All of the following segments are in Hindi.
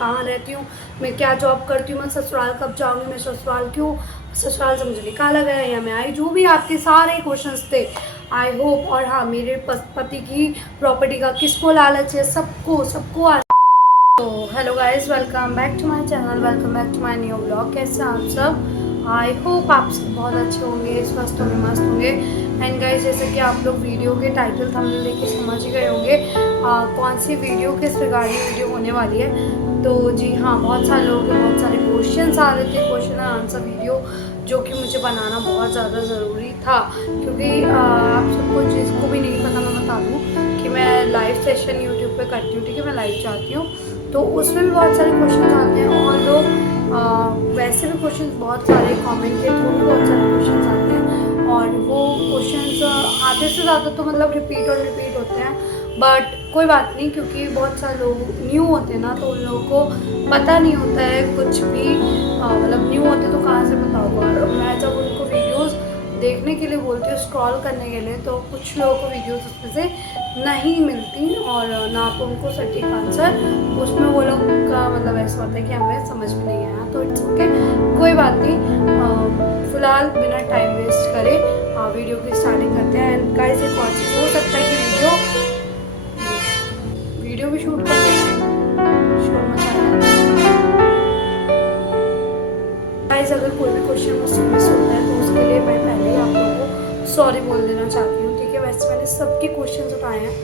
कहाँ रहती हूँ, मैं क्या जॉब करती हूँ, मैं ससुराल कब जाऊँगी, मैं ससुराल क्यों, ससुराल से मुझे निकाला गया या मैं आई, जो भी आपके सारे क्वेश्चंस थे आई होप। और हाँ, मेरे पति की प्रॉपर्टी का किसको लालच है, सबको सबको। तो hello guys, welcome back to my channel, welcome back to my new blog. कैसे आप सब? आई होप आप सब बहुत अच्छे होंगे, स्वस्थ होंगे, मस्त होंगे। एंड गाइस, जैसे कि आप लोग वीडियो के टाइटल थंबनेल देख के समझ ही गए होंगे कौन सी वीडियो किस रिगार्डिंग वीडियो होने वाली है। तो जी हाँ, बहुत सारे लोगों के बहुत सारे क्वेश्चन आ रहे थे, क्वेश्चन एंड आंसर वीडियो, जो कि मुझे बनाना बहुत ज़्यादा ज़रूरी था। क्योंकि आप सबको जिसको भी नहीं पता, मैं बता दूँ कि मैं लाइव सेशन यूट्यूब पे करती हूँ, ठीक है, मैं लाइव जाती हूँ, तो उसमें भी बहुत सारे क्वेश्चन आते हैं। और लोग वैसे भी क्वेश्चन बहुत सारे कमेंट के थ्रू भी बहुत सारे क्वेश्चन आते हैं, और वो क्वेश्चन आधे से ज़्यादा तो मतलब रिपीट और रिपीट होते हैं। बट कोई बात नहीं, क्योंकि बहुत सारे लोग न्यू होते हैं ना, तो उन लोगों को पता नहीं होता है कुछ भी, मतलब न्यू होते तो कहाँ से पता होगा। और मैं जब उनको वीडियोस देखने के लिए बोलती हूँ, स्क्रॉल करने के लिए, तो कुछ लोगों को वीडियोस उसमें से नहीं मिलती, और ना तो उनको सटीक आंसर उसमें वो लोग का मतलब ऐसा होता है कि हमें समझ में नहीं आया। तो इट्स ओके, कोई बात नहीं। फिलहाल बिना टाइम वेस्ट करे वीडियो की स्टार्टिंग करते हैं। एंड गाइस, एक और चीज़ हो सकता है कि वीडियो भी शूट कर शोर मचाया। गाइस, अगर कोई भी क्वेश्चन मुझसे मिस होता है तो उसके लिए मैं पहले ही आप लोगों को सॉरी बोल देना चाहती हूँ, ठीक है। वैसे मैंने सबके क्वेश्चन उठाए हैं,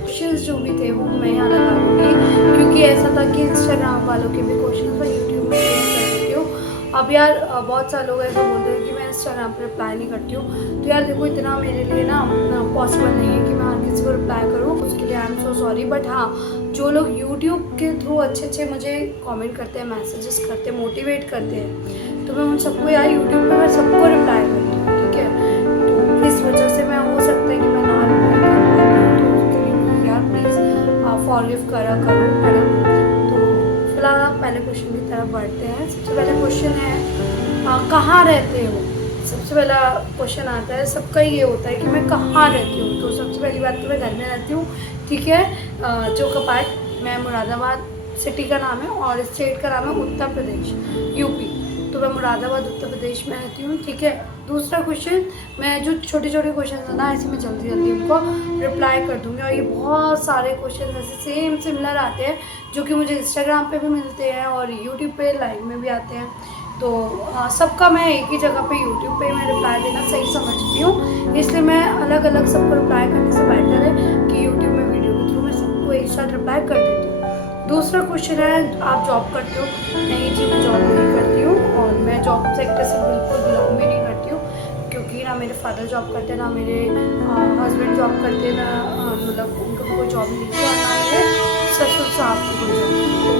क्वेश्चंस जो भी थे वो मैं यहाँ लगा दूँगी, क्योंकि ऐसा था कि इंस्टाग्राम वालों के भी क्वेश्चन मैं यूट्यूब में शेयर कर देती हूँ। अब यार बहुत सारे लोग ऐसा बोलते हैं कि मैं इंस्टाग्राम पर रिप्लाई नहीं करती हूँ, तो यार देखो, इतना मेरे लिए ना पॉसिबल नहीं है कि मैं हर किसी को रिप्लाई करूँ, उसके लिए I am so sorry. But हाँ, जो लोग यूट्यूब के थ्रू अच्छे अच्छे मुझे कमेंट करते हैं, मैसेजेस करते हैं, मोटिवेट करते हैं, तो मैं उन सबको यार यूट्यूब पे मैं सबको रिप्लाई करती हूँ, ठीक है। तो इस वजह से मैं, हो सकता है कि मैं ना रिप्लाई कर पाती हूँ, तो उसके लिए यार प्लीज़ फॉरगिव करो, है ना। तो फिलहाल आप पहले क्वेश्चन की तरफ बढ़ते हैं। सबसे पहले क्वेश्चन है, कहाँ रहते हो। सबसे पहला क्वेश्चन आता है, सबका ये होता है कि मैं कहाँ रहती हूँ। तो सबसे पहली बात तो मैं घर में रहती हूँ, ठीक है, चौकापाट। मैं मुरादाबाद सिटी का नाम है, और स्टेट का नाम है उत्तर प्रदेश, यूपी। तो मैं मुरादाबाद उत्तर प्रदेश में रहती हूँ, ठीक है। दूसरा क्वेश्चन, मैं जो छोटे छोटे क्वेश्चन है ना, ऐसे मैं जल्दी जल्दी उनको रिप्लाई कर दूँगी। और ये बहुत सारे क्वेश्चन ऐसे सेम सिमिलर आते हैं, जो कि मुझे इंस्टाग्राम पे भी मिलते हैं और यूट्यूब पे लाइव में भी आते हैं। तो सबका मैं एक ही जगह पे यूट्यूब पे मैं रिप्लाई देना सही समझती हूँ, इसलिए मैं अलग अलग सबको रिप्लाई करने से बेटर है कि यूट्यूब में वीडियो के थ्रू मैं सबको एक साथ रिप्लाई कर देती हूँ। दूसरा क्वेश्चन है, आप जॉब करते हो? नहीं जी, मैं जॉब नहीं करती हूँ, और मैं जॉब सेक्टर से बिल्कुल बिलोंग भी नहीं करती हूँ, क्योंकि ना मेरे फादर जॉब करते हैं, ना मेरे हस्बैंड जॉब करते हैं, ना मतलब उनको कोई जॉब नहीं है, और ना मेरे ससुर साहब की कोई जॉब नहीं है।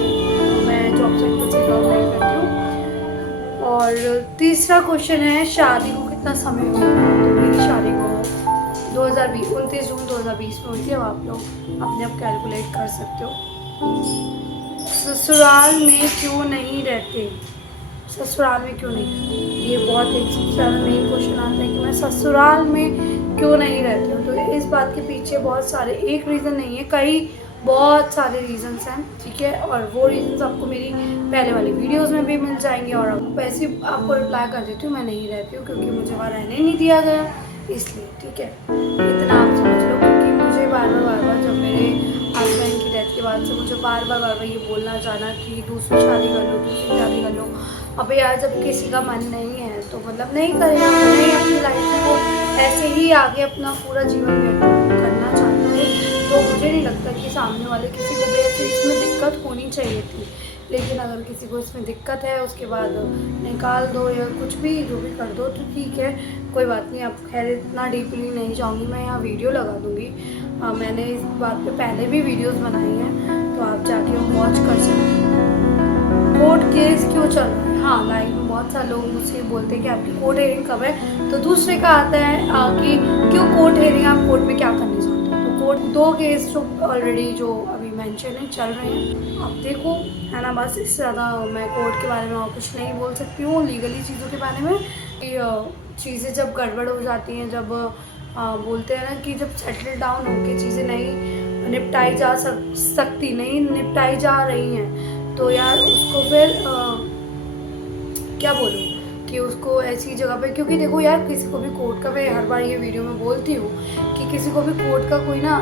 तो मैं जॉब सेक्टर से जॉब नहीं करती हूँ। और तीसरा क्वेश्चन है, शादी को कितना समय हो गया। तो मेरी शादी को 2020 29 जून 2020 में हुई थी। अब आप लोग अपने आप कैलकुलेट कर सकते हो। ससुराल में क्यों नहीं रहते? ससुराल में क्यों नहीं, ये बहुत एक सबसे ज़्यादा मेन क्वेश्चन आता है कि मैं ससुराल में क्यों नहीं रहती हूँ। तो इस बात के पीछे बहुत सारे, एक रीज़न नहीं है, कई बहुत सारे रीजंस हैं, ठीक है। और वो रीजंस आपको मेरी पहले वाली वीडियोस में भी मिल जाएंगे, और वैसे आपको रिप्लाई कर देती हूँ, मैं नहीं रहती हूँ क्योंकि मुझे वहाँ रहने नहीं दिया गया, इसलिए, ठीक है। इतना आप समझ लो, क्योंकि मुझे बार बार जब मेरे हस्बैंड की डेथ के बाद से मुझे बार बार ये बोलना जाना कि दूसरी शादी कर लो, दूसरी शादी कर लो। अब यार, जब किसी का मन नहीं है तो मतलब नहीं करेगा, नहीं अपनी लाइफ को ऐसे ही आगे अपना पूरा जीवन व्यतीत करना चाहता है, तो मुझे नहीं लगता कि सामने वाले किसी को भी ऐसे इसमें दिक्कत होनी चाहिए थी। लेकिन अगर किसी को इसमें दिक्कत है, उसके बाद निकाल दो या कुछ भी जो भी कर दो, तो ठीक है, कोई बात नहीं। अब खैर इतना डीपली नहीं जाऊँगी, मैं यहाँ वीडियो लगा दूँगी। मैंने इस बात पे पहले भी वीडियोस बनाई हैं, तो आप जाके वॉच कर सकते हैं। कोर्ट केस क्यों चल रहा है? हाँ, लाइव में बहुत सारे लोग मुझसे बोलते हैं कि आपकी कोर्ट हेयरिंग कब है। तो दूसरे का आता है कि क्यों कोर्ट हेयरिंग, आप कोर्ट में क्या करने जाते हो। तो कोर्ट 2 केस जो ऑलरेडी जो अभी मेंशन है, चल रहे हैं, आप देखो, है ना। बस इससे ज़्यादा मैं कोर्ट के बारे में और कुछ नहीं बोल सकती हूँ, लीगली चीज़ों के बारे में। चीज़ें जब गड़बड़ हो जाती हैं, जब बोलते हैं ना कि जब सेटल डाउन होकर चीज़ें नहीं निपटाई जा सकती, नहीं निपटाई जा रही हैं, तो यार उसको फिर क्या बोलूँ कि उसको ऐसी जगह पे, क्योंकि देखो यार किसी को भी कोर्ट का, मैं हर बार ये वीडियो में बोलती हूँ कि किसी को भी कोर्ट का कोई ना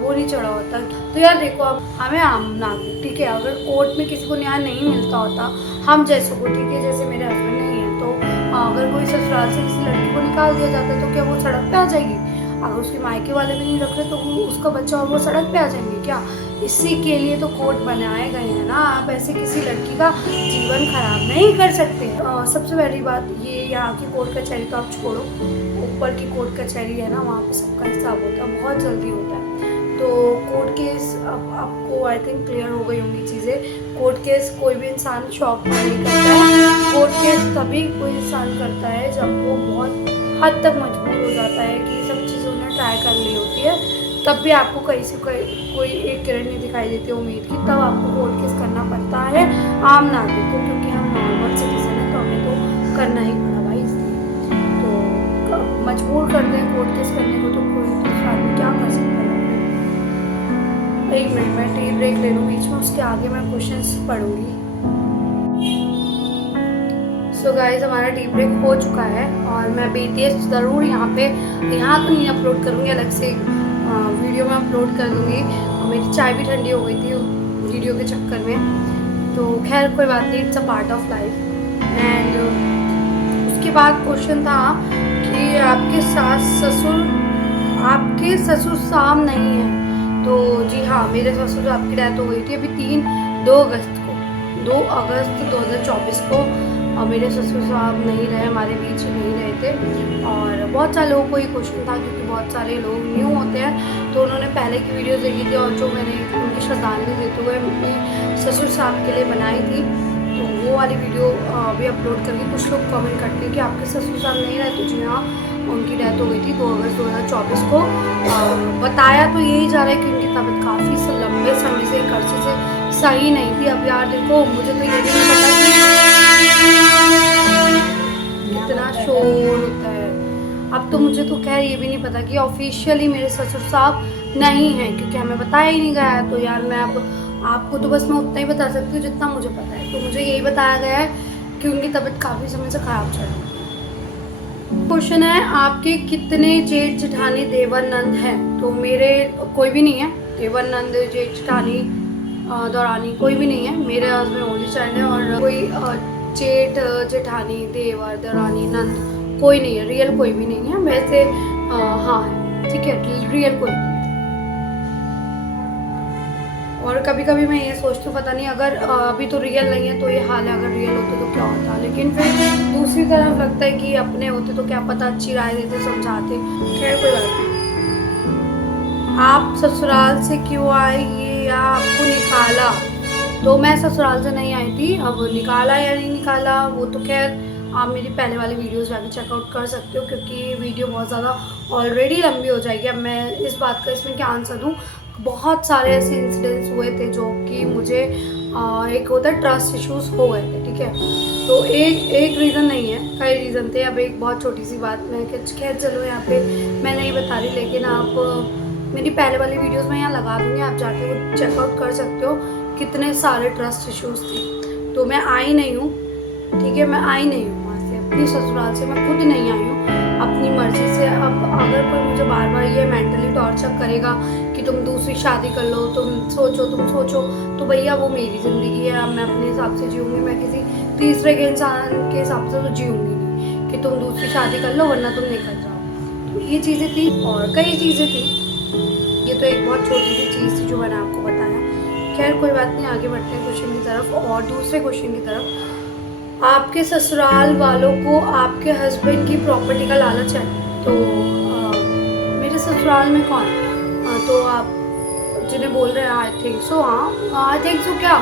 वो नहीं चढ़ा होता। तो यार देखो, अब हमें आम नागरिक, ठीक है, अगर कोर्ट में किसी को न्याय नहीं मिलता होता हम जैसों को, ठीक है, जैसे मेरे हस्बैंड नहीं है, तो अगर कोई ससुराल से किसी लड़की को निकाल दिया जाता तो क्या वो सड़क पे आ जाएगी? अगर उसके मायके वाले भी नहीं रख रहे तो उसका बच्चा और वो सड़क पे आ जाएंगे क्या? इसी के लिए तो कोर्ट बनाए गए हैं ना। आप ऐसे किसी लड़की का जीवन खराब नहीं कर सकते। सबसे पहली बात ये, यहाँ की कोर्ट कचहरी तो आप छोड़ो, ऊपर की कोर्ट कचहरी है ना, वहाँ पे सबका हिसाब होता है, बहुत जल्दी होता है। तो कोर्ट केस अब आपको आई थिंक क्लियर हो गई होंगी चीज़ें। कोर्ट केस कोई भी इंसान शौक में नहीं करता है। कोर्ट केस तभी कोई इंसान करता है जब वो बहुत हद तक मजबूर हो जाता है कि सब चीज़ें उन्हें ट्राई कर ली होती है, तब भी आपको कहीं से कोई एक किरण नहीं दिखाई देती उम्मीद की, तब आपको कोर्ट केस करना पड़ता है आम नागरिक को, क्योंकि हम नॉर्मल सिटीजन हैं तो हमें तो करना ही पड़ा भाई। इसलिए तो मजबूर कर दें कोर्ट केस करने को तो कोई दूसरा आदमी क्या कर सकता है। एक मिनट मैं टी ब्रेक ले लूँ बीच में, उसके आगे मैं क्वेश्चंस पढ़ूंगी। सो गाइस, हमारा टी ब्रेक हो चुका है और मैं BTS ज़रूर यहाँ तो नहीं अपलोड करूँगी, अलग से वीडियो में अपलोड कर दूँगी। और मेरी चाय भी ठंडी हो गई थी वीडियो के चक्कर में, तो खैर कोई बात नहीं, it's a part of life. And उसके बाद क्वेश्चन था कि आपके ससुर साहब नहीं हैं। तो जी हाँ, मेरे ससुर साहब की डेथ हो गई थी अभी 2 अगस्त 2024 को, और मेरे ससुर साहब नहीं रहे, हमारे बीच नहीं रहे थे। और बहुत सारे लोगों को ये क्वेश्चन था, क्योंकि बहुत सारे लोग न्यू होते हैं, तो उन्होंने पहले की वीडियो देखी थी और जो मैंने उनकी श्रद्धांजलि देते हुए अपने ससुर साहब के लिए बनाई थी, तो वो वाली वीडियो भी अपलोड करके कुछ लोग कमेंट करते हैं कि आपके ससुर साहब नहीं रहे। तो जी हाँ, उनकी डेथ हो गई थी 2 अगस्त 2024 को। बताया तो यही जा रहा है कि उनकी तबीयत काफ़ी लंबे समय से, एक अरसे से सही नहीं थी। अब यार देखो, मुझे तो ये भी नहीं पता कि कितना शोर होता है। अब तो मुझे तो खैर ये भी नहीं पता कि ऑफिशियली मेरे ससुर साहब नहीं हैं, क्योंकि हमें बताया ही नहीं गया है। तो यार मैं अब आपको तो बस मैं उतना ही बता सकती हूँ जितना मुझे पता है। तो मुझे यही बताया गया है कि उनकी तबीयत काफ़ी समय से ख़राब चल रही है। क्वेश्चन है, आपके कितने जेठ जेठानी देवर नंद हैं? तो मेरे कोई भी नहीं है, देवर नंद जेठ जेठानी दौरानी कोई भी नहीं है। मेरे हस्बैंड ओनली चाइल्ड है, और कोई जेठ जेठानी देवर दौरानी नंद कोई नहीं है, रियल कोई भी नहीं है। वैसे हाँ है, ठीक है, रियल कोई नहीं। और कभी कभी मैं ये सोचती हूँ, पता नहीं अगर अभी तो रियल नहीं है तो ये हाल है, अगर रियल होते तो क्या होता। लेकिन फिर दूसरी तरफ लगता है कि अपने होते तो क्या पता अच्छी राय देते, समझाते। खैर कोई बात नहीं। आप ससुराल से क्यों आए, ये या आपको निकाला? तो मैं ससुराल से नहीं आई थी। अब निकाला या नहीं निकाला वो तो खैर आप मेरी पहले वाली वीडियोस जाके चेकआउट कर सकते हो, क्योंकि वीडियो बहुत ज़्यादा ऑलरेडी लंबी हो जाएगी। अब मैं इस बात का इसमें क्या आंसर दूँ। बहुत सारे ऐसे इंसिडेंट्स हुए थे जो कि मुझे एक होता है ट्रस्ट इश्यूज हो गए थे, ठीक है। तो एक रीज़न नहीं है, कई रीज़न थे। अब एक बहुत छोटी सी बात मैं खैर चलो यहाँ पे मैं नहीं बता रही, लेकिन आप मेरी पहले वाली वीडियोस में यहाँ लगा दूँगी, आप जाके वो चेकआउट कर सकते हो कितने सारे ट्रस्ट इश्यूज थे। तो मैं आई नहीं हूँ, ठीक है, मैं आई नहीं हूँ वहाँ से, अपनी ससुराल से मैं खुद नहीं आई हूँ अपनी मर्जी से। अब अगर कोई मुझे बार बार ये मेंटली टॉर्चर करेगा कि तुम दूसरी शादी कर लो, तुम सोचो, तो भैया वो मेरी ज़िंदगी है, अब मैं अपने हिसाब से जीऊँगी। मैं किसी तीसरे के इंसान के हिसाब से तो जीऊँगी नहीं कि तुम दूसरी शादी कर लो वरना तुम निकल जाओ। तो ये चीज़ें थी और कई चीज़ें थी, ये तो एक बहुत छोटी सी चीज़ थी जो मैंने आपको बताया। खैर कोई बात नहीं, आगे बढ़ते हैं क्वेश्चन की तरफ। और दूसरे क्वेश्चन की तरफ, आपके ससुराल वालों को आपके हस्बैंड की प्रॉपर्टी का लालच है? तो मेरे ससुराल में कौन? तो आप जिन्हें बोल रहे हैं आई थिंक सो, हाँ आई थिंक सो क्या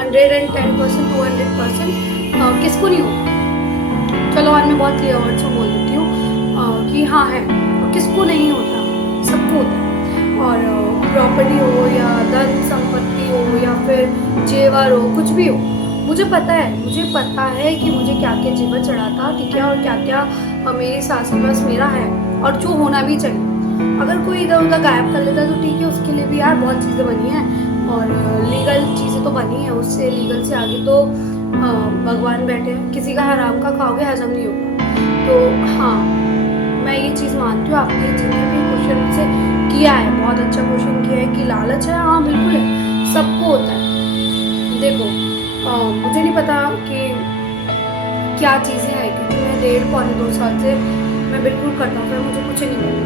110%, 200% किसको नहीं होता? चलो आज मैं बहुत क्लियर वर्ड से बोल देती हूँ कि हाँ है, किसको नहीं होता, सबको होता है। और प्रॉपर्टी हो या धन संपत्ति हो या फिर जेवर हो, कुछ भी हो, मुझे पता है कि मुझे क्या क्या जेवर चढ़ा था, ठीक है, और क्या क्या मेरी सास के पास मेरा है और जो होना भी चाहिए। अगर कोई इधर उधर गायब कर लेता है तो ठीक है, उसके लिए भी यार बहुत चीज़ें बनी हैं और लीगल चीज़ें तो बनी है, उससे लीगल से आगे तो भगवान बैठे हैं। किसी का हराम का खाओगे हजम नहीं होगा। तो हाँ, मैं ये चीज़ मानती हूँ, आपने जितने भी क्वेश्चन मुझसे किया है बहुत अच्छा क्वेश्चन किया है कि लालच है। हाँ बिल्कुल है, सबको होता है। देखो मुझे नहीं पता कि क्या चीज़ें हैं, क्योंकि मैं 1.5-2 साल से मैं बिल्कुल करता हूँ, फिर मुझे कुछ नहीं पता,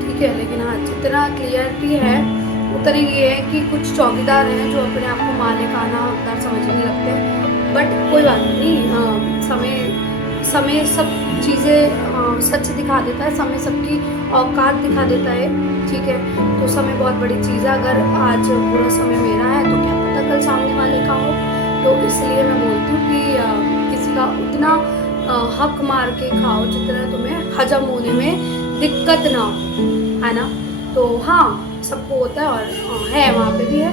ठीक है। लेकिन हाँ, जितना क्लियरिटी है उतना ये है कि कुछ चौकीदार हैं जो अपने आप को मालिकाना हकदार समझने लगते हैं, बट कोई बात नहीं। समय सब चीज़ें सच दिखा देता है, समय सबकी औकात दिखा देता है, ठीक है। तो समय बहुत बड़ी चीज़ है, अगर आज पूरा समय मेरा है तो क्या पता कल सामने वाले का हो। तो इसलिए मैं बोलती हूँ कि किसी का उतना हक मार के खाओ जितना तुम्हें हजम होने में दिक्कत ना हो, है ना। तो हाँ, सबको होता है, और है वहाँ पे भी है,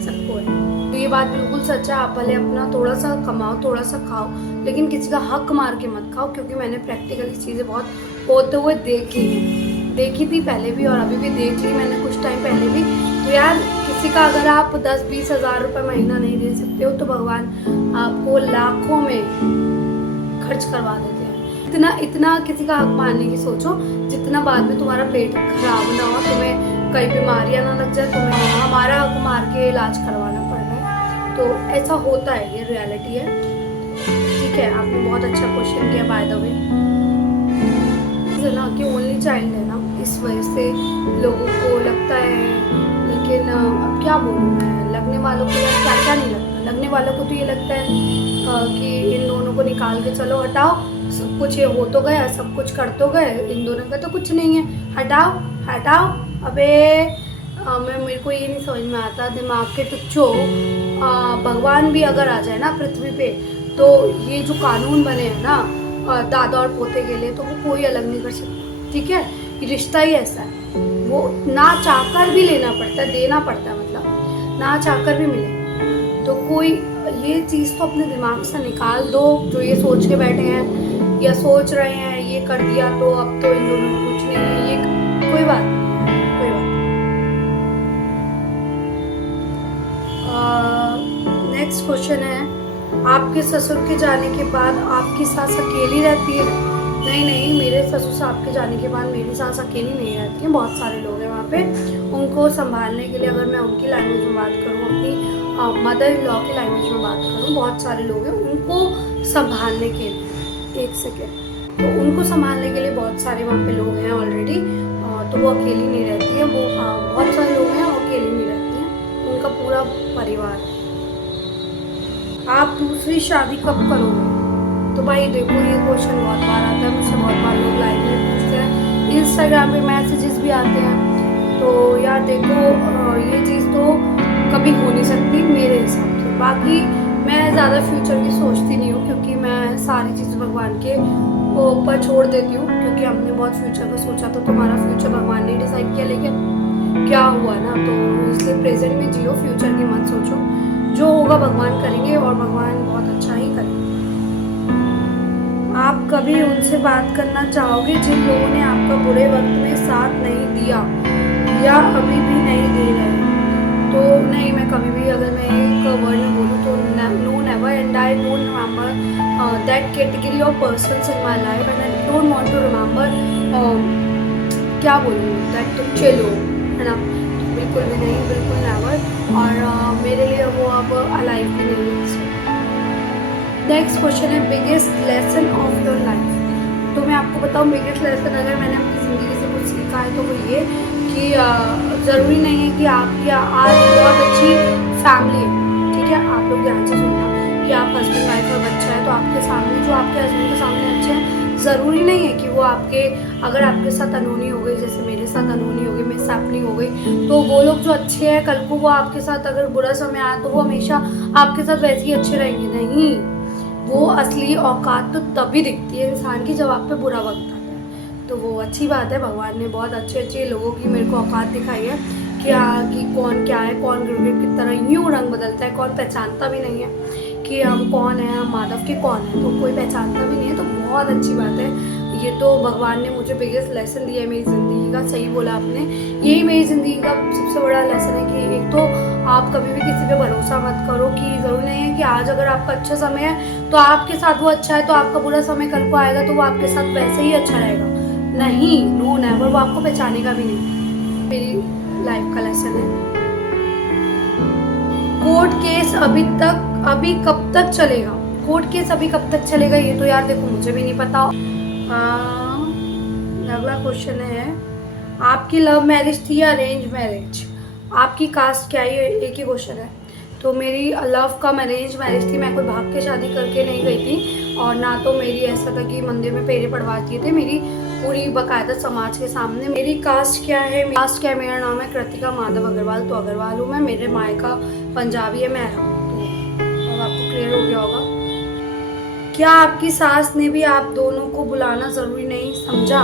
सबको है। तो ये बात बिल्कुल सच है। आप भले अपना थोड़ा सा कमाओ, थोड़ा सा खाओ, लेकिन किसी का हक मार के मत खाओ, क्योंकि मैंने प्रैक्टिकली चीज़ें बहुत होते हुए देखी थी पहले भी, और अभी भी देख ली मैंने कुछ टाइम पहले भी। तो यार, किसी का अगर आप 10-20 हज़ार रुपये महीना नहीं दे सकते हो तो भगवान आपको लाखों में खर्च करवा देते हैं। इतना किसी का हक मारने की सोचो जितना बाद में तुम्हारा पेट खराब ना हो, तुम्हें कई बीमारियां ना लग जाए, तुम्हें हमारा हक मार के इलाज करवाना पड़ रहा है। तो ऐसा होता है, ये रियलिटी है, ठीक है। आपने बहुत अच्छा क्वेश्चन किया बाय द वे, ना कि ओनली चाइल्ड है ना, इस वजह से लोगों को लगता है। लेकिन अब क्या बोलूँ मैं, लगने वालों को क्या क्या नहीं लगता। लगने वालों को तो ये लगता है कि इन दोनों को निकाल के चलो, हटाओ, सब कुछ ये हो तो गया, सब कुछ कर तो गए, इन दोनों का तो कुछ नहीं है, हटाओ हटाओ। अबे मेरे को ये नहीं समझ में आता, दिमाग के टुच्चो, भगवान भी अगर आ जाए ना पृथ्वी पे, तो ये जो कानून बने हैं ना दादा और पोते के लिए, तो वो कोई अलग नहीं कर सकता, ठीक है। ये रिश्ता ही ऐसा है, वो ना चाहकर भी लेना पड़ता है, देना पड़ता है, मतलब ना चाहकर भी मिले। तो कोई ये चीज़ तो अपने दिमाग से निकाल दो, जो ये सोच के बैठे हैं या सोच रहे हैं ये कर दिया तो अब तो इन दोनों में कुछ नहीं है, ये कोई बात नहीं, कोई बात। नेक्स्ट क्वेश्चन है, आपके ससुर के जाने के बाद आपकी सास अकेली रहती है? नहीं, मेरे ससुर साहब के जाने के बाद मेरी सास अकेली नहीं रहती है, बहुत सारे लोग हैं वहाँ पे उनको संभालने के लिए। अगर मैं उनकी लैंग्वेज में बात करूँ, अपनी मदर इन लॉ की लैंग्वेज में बात करूँ, बहुत सारे लोग हैं उनको संभालने के लिए। एक सेकेंड, तो उनको संभालने के लिए बहुत सारे वहाँ पे लोग हैं ऑलरेडी, तो वो अकेली नहीं रहती है। वो बहुत सारे लोग हैं, अकेली नहीं रहती हैं, उनका पूरा परिवार है। आप दूसरी शादी कब करोगे? तो भाई देखो, ये क्वेश्चन बहुत बार आता है मुझसे, बहुत बार लोग लाइव में पूछते हैं, इंस्टाग्राम पे मैसेजेस भी आते हैं। तो यार देखो, ये चीज़ तो कभी हो नहीं सकती मेरे हिसाब से। बाकी मैं ज़्यादा फ्यूचर की सोचती नहीं हूँ, क्योंकि मैं सारी चीज़ें भगवान के ऊपर छोड़ देती हूँ, क्योंकि हमने बहुत फ्यूचर का सोचा तो तुम्हारा फ्यूचर भगवान ने डिसाइड किया, लेकिन क्या हुआ ना, तो इसलिए प्रेजेंट में जियो, फ्यूचर की मत सोचो। जो होगा भगवान करेंगे, और भगवान बहुत अच्छा ही करेंगे। आप कभी उनसे बात करना चाहोगे जिन लोगों ने आपका बुरे वक्त में साथ नहीं दिया या अभी भी नहीं दे रहे? तो नहीं, मैं कभी भी, अगर मैं एक वर्ड में बोलूँ तो no never, and I don't remember that category of persons in my life, and I don't want to remember, क्या बोलूँ, दैट तुच्छे लोग, है ना। बिल्कुल भी नहीं, बिल्कुल नेवर। और मेरे लिए वो अब अलाइव भी नहीं है। नेक्स्ट क्वेश्चन है, biggest lesson of your life. तो मैं आपको बताऊँ, बिगेस्ट लेसन अगर मैंने अपनी ज़िंदगी से कुछ सीखा है तो वो ये कि ज़रूरी नहीं है कि आपकी आज बहुत अच्छी फैमिली है, ठीक है। आप लोग ध्यान से सुनना कि आप हस्बैंड वाइफ और बच्चा है, तो आपके सामने जो आपके हस्बैंड के सामने अच्छे हैं, ज़रूरी नहीं है कि वो आपके, अगर आपके साथ अनहोनी हो गई, जैसे मेरे साथ अनहोनी हो गई, मिस हैपनिंग हो गई, तो वो लोग जो अच्छे हैं, कल को वो आपके साथ अगर बुरा समय आया तो वो हमेशा आपके साथ वैसे ही अच्छे रहेंगे? नहीं, वो असली औकात तो तभी दिखती है इंसान की जब आप पे बुरा वक्त आता है। तो वो अच्छी बात है, भगवान ने बहुत अच्छे लोगों की मेरे को औकात दिखाई है कि कौन क्या है, कौन गिरगिट की तरह यूँ रंग बदलता है, कौन पहचानता भी नहीं है कि हम कौन हैं, हम माधव के कौन हैं, तो कोई पहचानता भी नहीं है। तो बहुत अच्छी बात है, ये तो भगवान ने मुझे बिगेस्ट लेसन दिया है मेरी ज़िंदगी का, सही बोला आपने। यही मेरी ज़िंदगी का सबसे बड़ा लेसन है कि एक तो आप कभी भी किसी पे भरोसा मत करो, कि ज़रूरी नहीं है कि आज अगर आपका अच्छा समय है तो आपके साथ वो अच्छा है, तो आपका बुरा समय कल को आएगा तो वो आपके साथ वैसे ही अच्छा रहेगा। नहीं, नो नेवर, वो आपको पहचानेगा भी नहीं। मेरी लाइफ का लेसन है। कोर्ट केस अभी कब तक चलेगा? कोर्ट केस अभी कब तक चलेगा ये तो यार देखो मुझे भी नहीं पता। अगला क्वेश्चन है, आपकी लव मैरिज थी या अरेंज मैरिज? आपकी कास्ट क्या है? ये एक ही क्वेश्चन है। तो मेरी लव कम अरेंज मैरिज थी। मैं कोई भाग के शादी करके नहीं गई थी, और ना तो मेरी ऐसा था कि मंदिर में फेरे पड़वाती थे। मेरी पूरी बाकायदा समाज के सामने। मेरी कास्ट क्या है? मेरा नाम है कृतिका माधव अग्रवाल। तो अग्रवाल हूँ मैं। मेरे मायका पंजाबी है, मैं हूँ। तो अब आपको क्लियर हो गया होगा। क्या आपकी सास ने भी आप दोनों को बुलाना ज़रूरी नहीं समझा?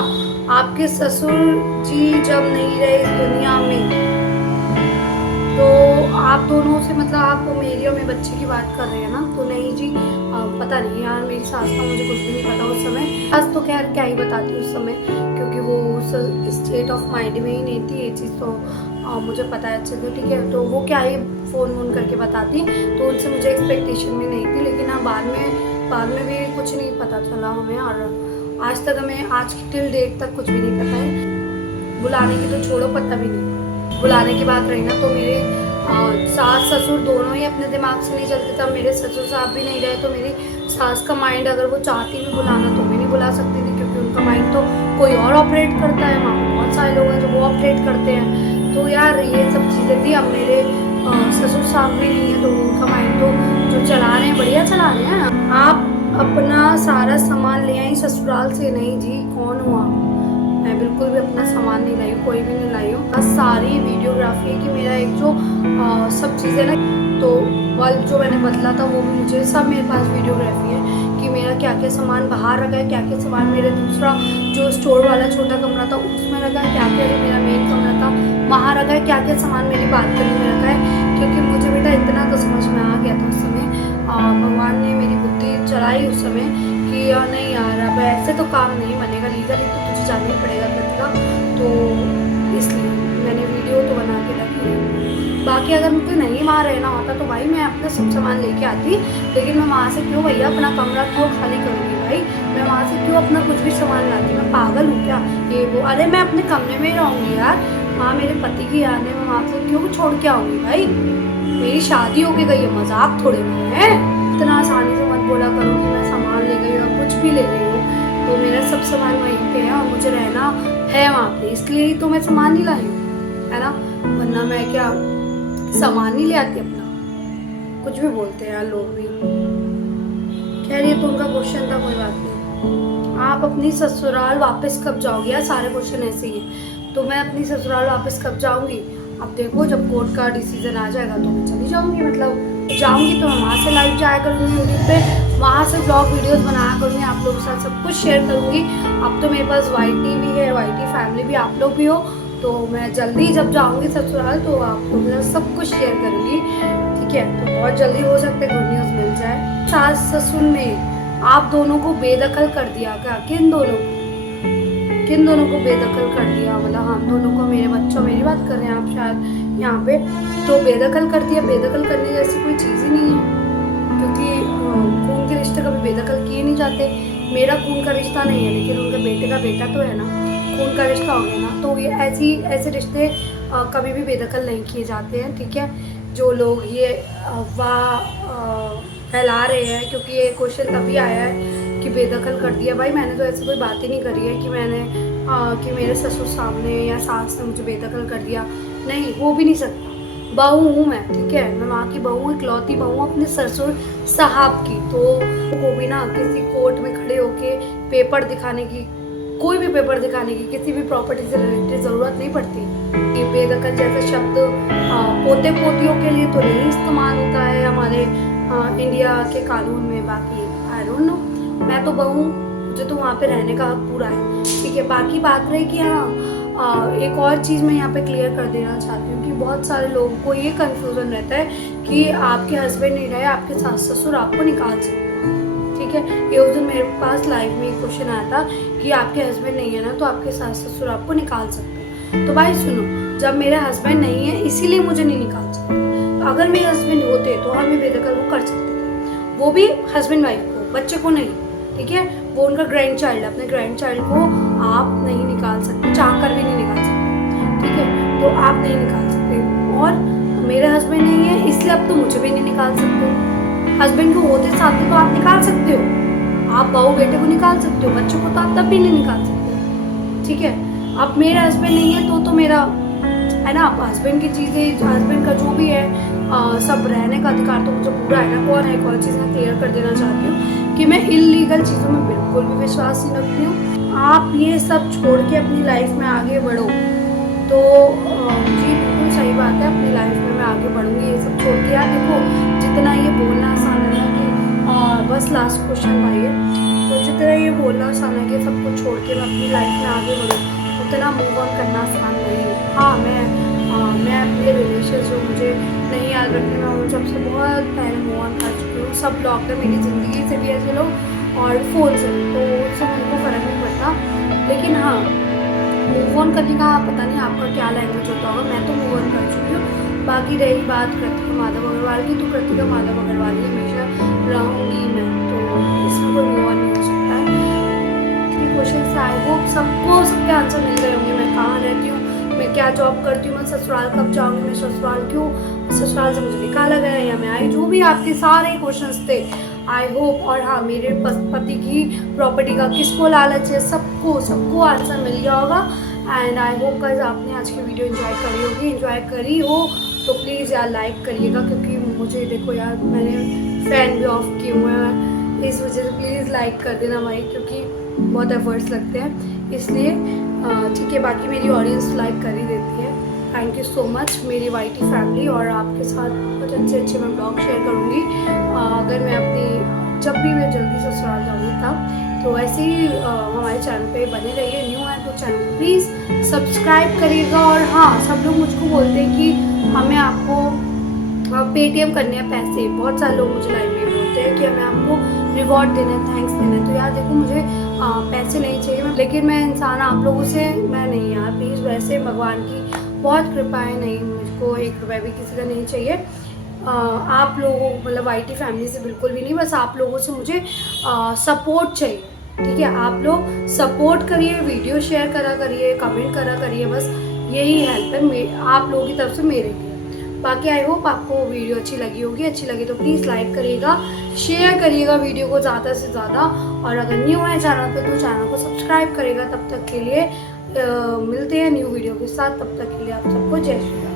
आपके ससुर जी जब नहीं रहे इस दुनिया में, तो आप दोनों से मतलब आप मेरी और मेरे बच्चे की बात कर रहे हैं ना? तो नहीं जी, पता नहीं यार, मेरी सास का मुझे कुछ भी नहीं पता उस समय। सास तो खैर क्या ही बताती उस समय, क्योंकि वो उस स्टेट ऑफ माइंड में ही नहीं थी। ये चीज़ तो मुझे पता है अच्छे से, ठीक है। तो वो क्या ही फ़ोन वोन करके बताती, तो उनसे मुझे एक्सपेक्टेशन भी नहीं थी। लेकिन हाँ, बाद में भी कुछ नहीं पता चला हमें, और आज तक हमें आज की टिल डेट तक कुछ भी नहीं पता है। बुलाने की तो छोड़ो, पता भी नहीं। बुलाने की बात रही ना, तो मेरे सास ससुर दोनों ही अपने दिमाग से नहीं चलते थे। मेरे ससुर साहब भी नहीं रहे, तो मेरी सास का माइंड अगर वो चाहती भी बुलाना तो भी नहीं बुला सकती थी, क्योंकि उनका माइंड तो कोई और ऑपरेट करता है। वहाँ पर बहुत सारे लोग हैं जो वो ऑपरेट करते हैं। तो यार ये सब चीज़ें थी। अब मेरे ससुर साहब भी नहीं है, तो उनका माइंड तो जो चला रहे हैं बढ़िया चला रहे हैं। आप अपना सारा सामान ले आई ससुराल से? नहीं जी, कौन हुआ? मैं बिल्कुल भी अपना सामान नहीं लाई हूँ, कोई भी नहीं लाई हूँ। बस सारी वीडियोग्राफी है कि मेरा एक जो सब चीज़ें ना, तो बल्ब जो मैंने बदला था वो भी मुझे सब मेरे पास वीडियोग्राफी है कि मेरा क्या क्या सामान बाहर रखा है, क्या क्या सामान मेरे दूसरा जो स्टोर वाला छोटा कमरा था उसमें रखा है, क्या क्या जो मेरा मेन कमरा था वहाँ रखा है, क्या क्या सामान मेरी बालकनी में रखा है। क्योंकि मुझे बेटा इतना तो समझ में आ गया था उस समय, भगवान ने मेरी बुद्धि चलाई उस समय कि नहीं यार अब ऐसे तो काम नहीं बनेगा, लीगली तो तुझे जाना ही पड़ेगा कृतिका। तो इसलिए मैंने वीडियो तो बना के रखी है। बाकी अगर मुझे नहीं वहाँ रहना होता तो भाई मैं अपना सब सामान लेके आती, लेकिन मैं वहाँ से क्यों भैया अपना कमरा क्यों खाली करूँगी भाई? मैं वहाँ से क्यों अपना कुछ भी सामान लाती? मैं पागल हूँ क्या? ये वो, अरे मैं अपने कमरे में ही रहूँगी यार, वहाँ मेरे पति की याद है, मैं वहाँ से क्यों छोड़ के आऊँगी भाई? मेरी शादी हो गई है, मजाक थोड़े में है। इतना आसानी से मत बोला करो कि मैं सामान ले गई और कुछ भी ले गई हूँ। तो मेरा सब सामान वहीं पे है और मुझे रहना है वहाँ पे, इसलिए ही तो मैं सामान नहीं लाई हूँ, है ना? वरना मैं क्या सामान नहीं ले आती अपना? कुछ भी बोलते हैं यार लोग भी। खैर ये तो उनका क्वेश्चन था, कोई बात नहीं। आप अपनी ससुराल वापस कब जाओगी? यार सारे क्वेश्चन ऐसे ही हैं। तो मैं अपनी ससुराल वापस कब जाऊँगी? अब देखो जब कोर्ट का डिसीजन आ जाएगा तो मैं चली जाऊँगी। मतलब जाऊँगी तो मैं वहाँ से लाइव जाया करूँगी यूट्यूब पे, वहाँ से ब्लॉग वीडियोस बनाया करूँगी, आप लोगों के साथ सब कुछ शेयर करूँगी। अब तो मेरे पास YT भी है, YT फैमिली भी, आप लोग भी हो। तो मैं जल्दी जब जाऊँगी ससुराल तो आप लोगों के साथ सब कुछ शेयर करूँगी, ठीक है? तो बहुत जल्दी हो सकता है गुड न्यूज़ मिल जाए। सास ससुर ने आप दोनों को बेदखल कर दिया क्या? किन दोनों को बेदखल कर दिया? मतलब हम दोनों को, मेरे बच्चों, मेरी बात कर रहे हैं आप शायद यहाँ पे। तो बेदखल कर दिया, बेदखल करने जैसी कोई चीज़ ही नहीं है, क्योंकि खून के रिश्ते कभी बेदखल किए नहीं जाते। मेरा खून का रिश्ता नहीं है, लेकिन उनके बेटे का बेटा तो है ना, खून का रिश्ता हो गया ना। तो ये ऐसे रिश्ते कभी भी बेदखल नहीं किए जाते हैं, ठीक है? जो लोग ये फैला रहे हैं, क्योंकि ये क्वेश्चन तभी आया है कि बेदखल कर दिया। भाई मैंने तो ऐसी कोई बात ही नहीं करी है कि मैंने कि मेरे ससुर साहब ने या सास ने मुझे बेदखल कर दिया। नहीं, हो भी नहीं सकता। बहू हूँ मैं, ठीक है? मैं माँ की बहू, इकलौती बहू अपने ससुर साहब की। तो वो भी ना किसी कोर्ट में खड़े होके पेपर दिखाने की, कोई भी पेपर दिखाने की किसी भी प्रॉपर्टी से रिलेटेड ज़रूरत नहीं पड़ती। ये बेदखल जैसा शब्द पोते पोतियों के लिए तो नहीं इस्तेमाल होता है हमारे इंडिया के कानून में। बाकी आई डोंट नो, मैं तो बहू, मुझे तो वहाँ पे रहने का हक पूरा है, ठीक है? बाकी बात रही कि हाँ, एक और चीज़ मैं यहाँ पे क्लियर कर देना चाहती हूँ कि बहुत सारे लोगों को ये कन्फ्यूज़न रहता है कि आपके हस्बैंड नहीं रहे, आपके सास ससुर आपको निकाल सकते हैं, ठीक है? ये उस दिन मेरे पास लाइव में एक क्वेश्चन आया था कि आपके हस्बैंड नहीं है ना, तो आपके सास ससुर आपको निकाल सकते हैं। तो भाई सुनो, जब मेरे हस्बैंड नहीं है इसीलिए मुझे नहीं निकाल सकते। अगर मेरे हस्बैंड होते तो हमें बेदखल वो कर सकते थे, वो भी हस्बैंड वाइफ को, बच्चे को नहीं, ठीक है। वो उनका ग्रैंड चाइल्ड है, अपने ग्रैंड चाइल्ड को आप नहीं निकाल सकते, चाह कर भी नहीं निकाल सकते, ठीक है। तो आप नहीं निकाल सकते, और मेरे हस्बैंड नहीं है इसलिए अब तो मुझे भी नहीं निकाल सकते। हस्बैंड को होते साथ तो आप निकाल सकते हो, आप बहू बेटे को निकाल सकते हो, बच्चों को तो आप तब भी नहीं निकाल सकते, ठीक है। अब मेरे हस्बैंड नहीं है तो मेरा है ना, हस्बैंड की चीज़ें, हस्बैंड का जो भी है सब रहने का अधिकार तो मुझे पूरा है ना। कौन है, कौन चीज़ मैं क्लियर कर देना चाहती हूँ कि मैं इलीगल चीज़ों में बिल्कुल भी विश्वास नहीं रखती हूँ। आप ये सब छोड़ के अपनी लाइफ में आगे बढ़ो तो जी बिल्कुल सही बात है, अपनी लाइफ में मैं आगे बढ़ूंगी ये सब छोड़ के। यार देखो, जितना ये बोलना आसान है ना कि बस लास्ट क्वेश्चन भाई है, तो जितना ये बोलना आसान है कि सब कुछ छोड़ के मैं अपनी लाइफ में आगे बढ़ूँ, उतना मूव ऑन करना आसान नहीं है। हाँ, मैं अपने रिलेशन जो मुझे नहीं याद रखने में उन सबसे बहुत पहले मूव ऑन कर चुकी हूँ। सब लोग तो मेरी ज़िंदगी से भी ऐसे लोग और फ़ोन से भी, तो उससे उनको फ़र्क नहीं पड़ता। लेकिन हाँ, मूव ऑन करने का पता नहीं आपका क्या लैंग्वेज होता होगा, मैं तो मूव ऑन कर चुकी हूँ। बाकी रही बात कृतिका माधव अग्रवाल की, तो कृतिका माधव अग्रवाल ही हमेशा रहूँगी मैं, तो इसमें कोई मूव ऑन नहीं हो सकता है। क्वेश्चन से आई होप सबको सबके आंसर मिल गए होंगे। मैं कहाँ रहती हूँ, मैं क्या जॉब करती हूँ, मैं ससुराल कब जाऊँगी, मैं ससुराल क्यों, ससुराल से मुझे निकाला गया या मैं आई, जो भी आपके सारे क्वेश्चंस थे आई होप। और हाँ, मेरे पति की प्रॉपर्टी का किसको लालच है, सबको आंसर मिल गया होगा। एंड आई होप गाइस आपने आज की वीडियो एंजॉय करी होगी, एंजॉय करी हो तो प्लीज़ यार लाइक करिएगा, क्योंकि मुझे देखो यार मैंने फ़ैन भी ऑफ किए हुए हैं, इस वजह से प्लीज़ लाइक कर देना भाई, क्योंकि बहुत एफर्ट्स लगते हैं इसलिए, ठीक है। बाकी मेरी ऑडियंस लाइक कर ही देती है, थैंक यू सो मच मेरी वाईटी फैमिली। और आपके साथ बहुत अच्छे मैं ब्लॉग शेयर करूँगी अगर मैं अपनी, जब भी मैं जल्दी ससुराल जाऊँगी तब। तो ऐसे ही हमारे चैनल पे बने रहिए, न्यू है तो चैनल को प्लीज़ सब्सक्राइब करिएगा। और हाँ, सब लोग मुझको बोलते हैं कि हमें आपको पेटीएम करने हैं पैसे, बहुत सारे लोग मुझे लाइव में बोलते हैं कि हमें आपको रिवॉर्ड देना है, थैंक्स देना है। तो यार देखो, मुझे पैसे नहीं चाहिए, लेकिन मैं इंसान आप लोगों से मैं नहीं यार, प्लीज़ वैसे भगवान की बहुत कृपा है, नहीं मुझको 1 रुपया भी किसी का नहीं चाहिए। आप लोगों मतलब वाईटी फैमिली से बिल्कुल भी नहीं, बस आप लोगों से मुझे सपोर्ट चाहिए, ठीक है। आप लोग सपोर्ट करिए, वीडियो शेयर करा करिए, कमेंट करा करिए, बस यही हेल्प है आप लोगों की तरफ से मेरे लिए। बाकी आई होप आपको वीडियो अच्छी लगी होगी, अच्छी लगी तो प्लीज़ लाइक करिएगा, शेयर करिएगा वीडियो को ज़्यादा से ज़्यादा। और अगर न्यू है चैनल पे तो चैनल को सब्सक्राइब करिएगा। तब तक के लिए मिलते हैं न्यू वीडियो के साथ, तब तक के लिए आप सबको जय श्री राम।